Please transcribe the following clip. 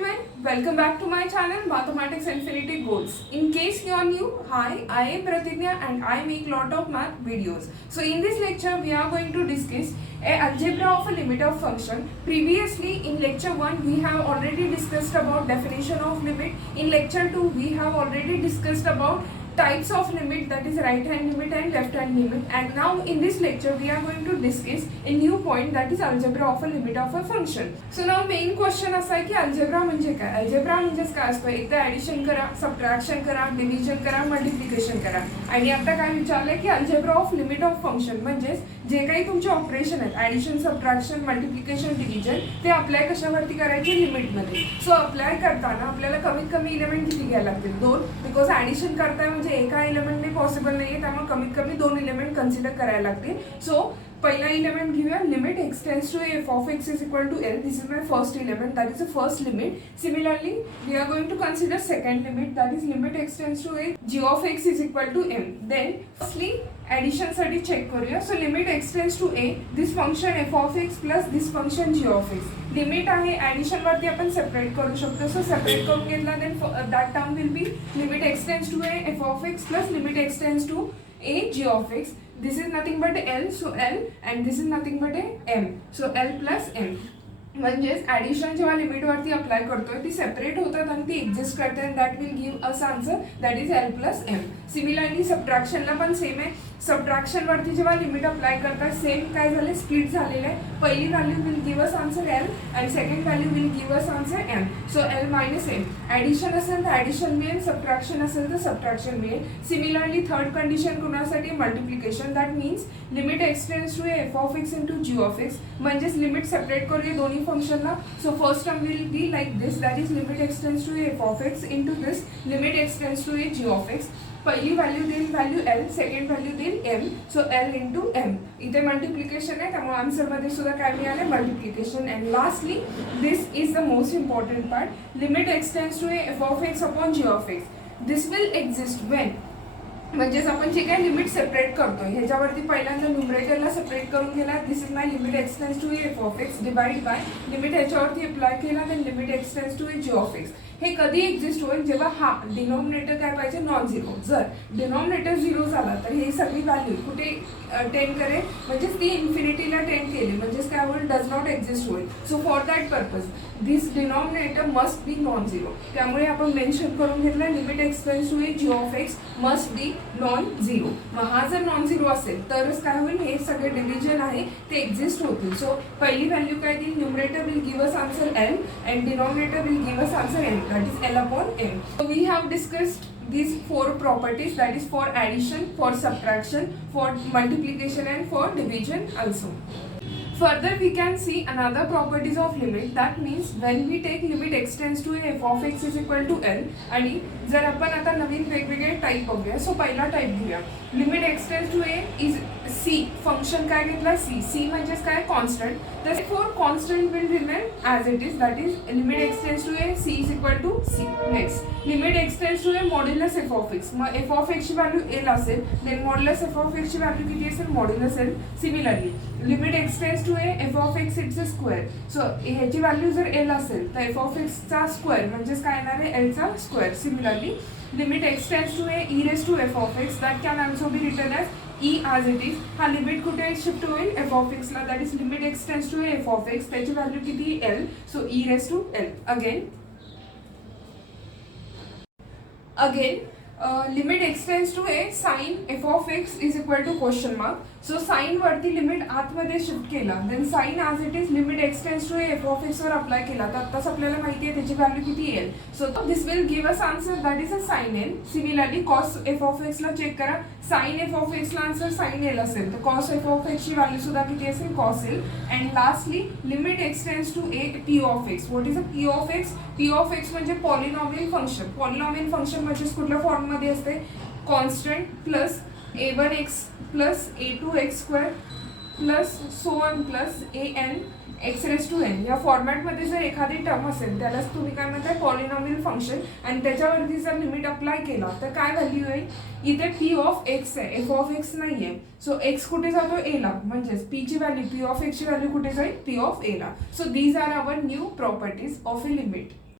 everyone, welcome back to my channel Mathematics Infinity Goals. In case you are new, hi, I am Pratigna and I make lot of math videos. So in this lecture we are going to discuss a algebra of a limit of function. Previously in lecture 1 we have already discussed about definition of limit. In lecture 2 we have already discussed about types of limit, that is right hand limit and left hand limit, and now in this lecture we are going to discuss a new point, that is algebra of a limit of a function. So now main question असा आहे की algebra म्हणजे काय. Algebra म्हणजेच काय असतं, एकदा addition करा, सबट्रॅक्शन करा, डिव्हिजन करा, मल्टिप्लिकेशन करा. आणि आता काय विचारलंय की algebra of limit of function म्हणजेच जे काही तुमचे ऑपरेशन आहेत, ॲडिशन, सबट्रॅक्शन, मल्टिप्लिकेशन, डिव्हिजन, ते अप्लाय कशावरती करायचे, लिमिटमध्ये. सो अप्लाय करताना आपल्याला कमीत कमी इलेमेंट किती घ्यायला लागतील, 2, बिकॉज ॲडिशन करताय म्हणजे एका एलिमेंटने पॉसिबल नाहीये, त्यामुळे कमीत कमी 2 एलिमेंट कन्सिडर करायला लागतील. सो पहिला एलिमेंट घेऊया, limit x tends to f of x is equal to L. This is my first element, that is the first limit. Similarly, we are going to consider second limit, that is limit x tends to a g of x is equal to m. Then firstly addition साठी check करूया. So limit x tends to a, this function f of x plus this function g of x. Limit आहे, addition वरती आपण separate करू शकतो. So separate करून घेतला, then that term will be limit x tends to a f of x plus limit x tends to a g of x. This is nothing but L, so L, and this is nothing but a M, so L plus M. म्हणजेच addition जेव्हा लिमिटवरती apply करतोय ती separate होतात आणि ती exist करते, and that will give us answer, that is L plus M. Similarly सबट्रॅक्शनला पण सेम आहे. सबट्रॅक्शनवरती जेव्हा लिमिट अप्लाय करतात सेम काय झाले, स्प्लिट झालेलं आहे. पहिली value will give us answer L and second value will give us answer M. So L minus M. Addition असेल तर ॲडिशन मिळेल, सबट्रॅक्शन असेल तर सबट्रॅक्शन मिळेल. सिमिलरली थर्ड कंडिशन कुणासाठी, multiplication, that means limit x tends to f of x into g of x. म्हणजेच limit separate करूया दोन्ही फंक्शनला. So first term will be like this, that is limit x tends to f of x into this limit x tends to g of x. पहिली value देईल value L, second value देईल M, so L into M. इथे multiplication आहे त्यामुळे आन्सरमध्ये सुद्धा काय मिळाले, multiplication. And lastly this is the most important part, limit x tends to f of x upon g of x. This will exist when, म्हणजेच आपण जे काही लिमिट सेपरेट करतोय ह्याच्यावरती पहिल्यांदा न्यूमरेटरला सेपरेट करून गेला, this is my limit x tends to f of x divide by limit ह्याच्यावरती अप्लाय केला, then limit x tends to g of x. हे कधी एक्झिस्ट होईल, जेव्हा हा डिनॉमिनेटर काय पाहिजे, नॉन झिरो. जर डिनॉमिनेटर झिरो झाला तर ही सगळी व्हॅल्यू कुठे टेंड करेल, म्हणजेच ती इन्फिनिटीला टेंड केली, म्हणजेच काय होईल, डज नॉट एक्झिस्ट होईल. So for that purpose this denominator must be non zero. त्यामुळे आपण मेन्शन करून घेतलं, limit x tends to g of x must be non zero. मग हा जर नॉन झिरो असेल तरच काय होईल, हे सगळे डिव्हिजन आहे ते एक्झिस्ट होतील. सो पहिली व्हॅल्यू काय देईल, numerator will give us answer L and denominator will give us answer M, that is L upon M. So we have discussed these 4 properties, that is for addition, for subtraction, for multiplication and for division also. Further we can see another properties of limit, that means when we take limit x tends to f of x is equal to L. आणि जर आपण आता नवीन वेगवेगळे type बघूया. So पहिला type घेऊया, limit x tends to a is c. Function काय घेतला, c म्हणजेच काय, constant. therefore constant will remain as it is, that is limit x tends to a c is equal to c. next limit x tends to a modulus f of x. मग f of x ची value L असेल, then modulus f of x ची value किती असेल, modulus L. Similarly limit x tends to a f of x it's a square. So ह्याची value जर L असेल तर f of x चा स्क्वेअर म्हणजेच काय येणार आहे, L चा square. Similarly limit x tends to a e raised to f of x, that can also be written as e as it is. हा लिमिट कुठे शिफ्ट होईल, f of x ला, that is limit x tends to a f of x, त्याची value किती, L, so e raised to L. Again limit x tends to a sin f of x is equal to question mark. So sine वरती limit आतमध्ये shift केला, then sine as it is limit x tends to a f of x वर apply केला, तर आत्ताच आपल्याला माहिती आहे त्याची व्हॅल्यू किती येईल. So this will give us answer, that is a sine L. Similarly cos f of x ला चेक करा, साइन f of x ला आन्सर साइन L असेल तर कॉस f of x ची व्हॅल्यू सुद्धा किती असेल, cos L. And lastly limit x tends to a p of x. What is a p of x? p of x म्हणजे polynomial function. Polynomial function म्हणजे कुठल्या फॉर्ममध्ये असते, constant plus a1x plus a2x square plus so on plus an x raise to n. या फॉर्मॅटमध्ये जर एखादी term असेल त्यालाच तुम्ही काय म्हणताय, पॉलिनॉमियल फंक्शन. आणि त्याच्यावरती जर लिमिट अप्लाय केला तर काय व्हॅल्यू येईल, इथे p ऑफ x आहे, f ऑफ x नाही आहे. सो x कुठे जातो, a ला, म्हणजेच p ची व्हॅल्यू, p ऑफ x ची व्हॅल्यू कुठे जाईल, p ऑफ a ला. So these are our new properties of a limit.